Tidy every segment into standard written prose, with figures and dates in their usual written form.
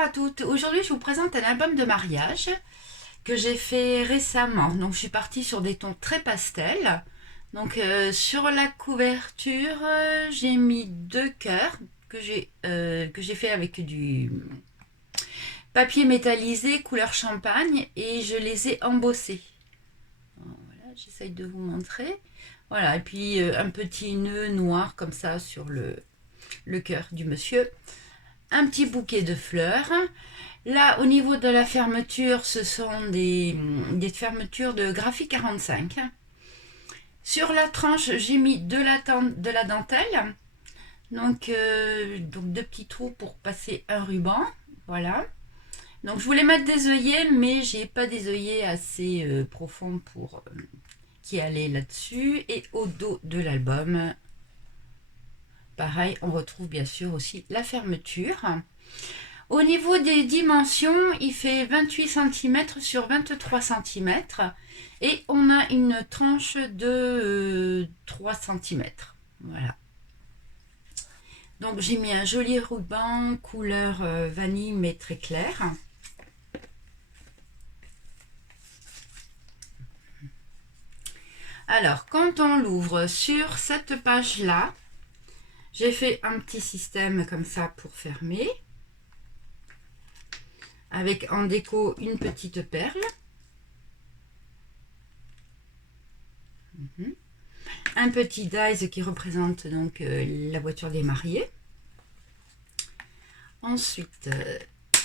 Bonjour à toutes, aujourd'hui je vous présente un album de mariage que j'ai fait récemment. Donc je suis partie sur des tons très pastels. Donc sur la couverture, j'ai mis deux cœurs que j'ai fait avec du papier métallisé couleur champagne et je les ai embossés. Voilà, j'essaye de vous montrer. Voilà, et puis un petit nœud noir comme ça sur le cœur du monsieur. Un petit bouquet de fleurs. Là, au niveau de la fermeture, ce sont des fermetures de Graphie 45. Sur la tranche, j'ai mis de la dentelle. Donc deux petits trous pour passer un ruban. Voilà. Donc je voulais mettre des œillets, mais j'ai pas des œillets assez profonds pour qui allaient là-dessus. Et au dos de l'album, pareil, on retrouve bien sûr aussi la fermeture. Au niveau des dimensions, il fait 28 cm sur 23 cm et on a une tranche de 3 cm. Voilà. Donc j'ai mis un joli ruban couleur vanille mais très clair. Alors quand on l'ouvre sur cette page-là, j'ai fait un petit système comme ça pour fermer. Avec en déco une petite perle. Un petit dies qui représente donc la voiture des mariés. Ensuite,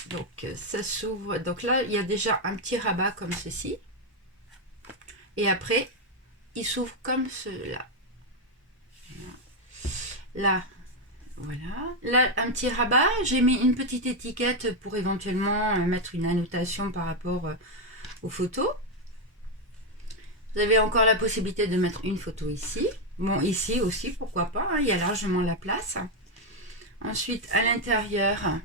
donc ça s'ouvre. Donc là, il y a déjà un petit rabat comme ceci. Et après, il s'ouvre comme cela. Là, voilà. Là, un petit rabat. J'ai mis une petite étiquette pour éventuellement mettre une annotation par rapport aux photos. Vous avez encore la possibilité de mettre une photo ici. Bon, ici aussi, pourquoi pas, hein, il y a largement la place. Ensuite, à l'intérieur,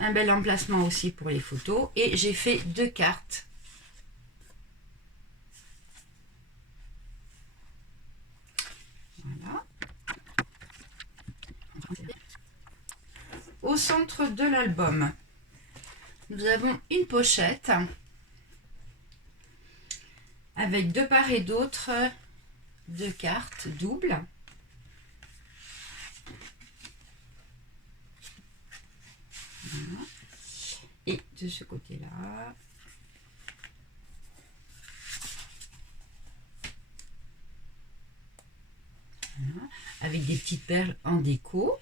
un bel emplacement aussi pour les photos. Et j'ai fait deux cartes. Voilà. Au centre de l'album, nous avons une pochette avec de part et d'autre deux cartes doubles. Voilà. Et de ce côté-là, voilà, avec des petites perles en déco.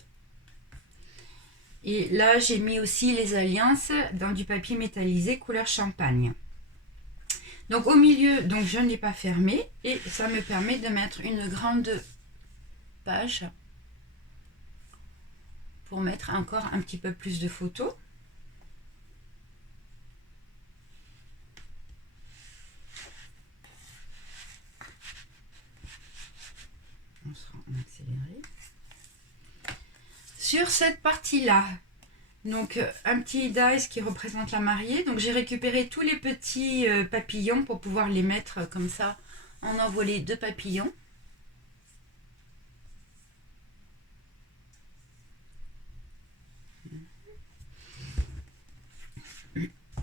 Et là, j'ai mis aussi les alliances dans du papier métallisé couleur champagne. Donc au milieu, donc je ne l'ai pas fermé et ça me permet de mettre une grande page pour mettre encore un petit peu plus de photos. On sera en accéléré. Sur cette partie-là, donc un petit dies qui représente la mariée. Donc j'ai récupéré tous les petits papillons pour pouvoir les mettre comme ça en envolée de papillons.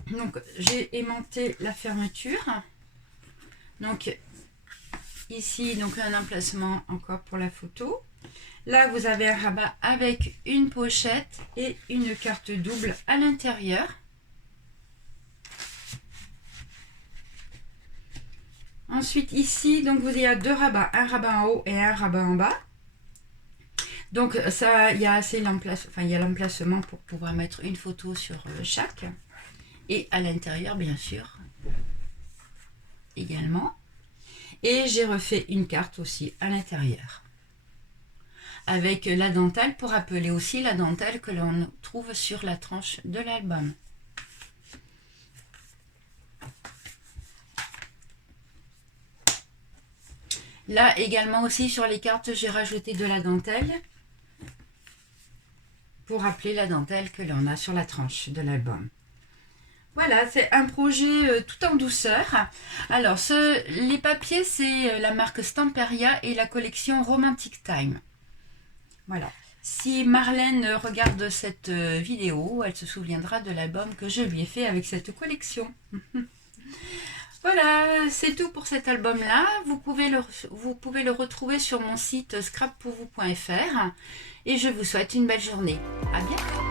Donc j'ai aimanté la fermeture. Donc ici donc un emplacement encore pour la photo. Là vous avez un rabat avec une pochette et une carte double à l'intérieur. Ensuite ici donc vous avez deux rabats, un rabat en haut et un rabat en bas. Donc ça il y a assez l'emplacement pour pouvoir mettre une photo sur chaque. Et à l'intérieur bien sûr également. Et j'ai refait une carte aussi à l'intérieur avec la dentelle pour rappeler aussi la dentelle que l'on trouve sur la tranche de l'album. Là également aussi sur les cartes j'ai rajouté de la dentelle pour rappeler la dentelle que l'on a sur la tranche de l'album. Voilà, c'est un projet tout en douceur. Alors, les papiers, c'est la marque Stamperia et la collection Romantic Time. Voilà. Si Marlène regarde cette vidéo, elle se souviendra de l'album que je lui ai fait avec cette collection. Voilà, c'est tout pour cet album-là. Vous pouvez le retrouver sur mon site scrappourvous.fr et je vous souhaite une belle journée. À bientôt!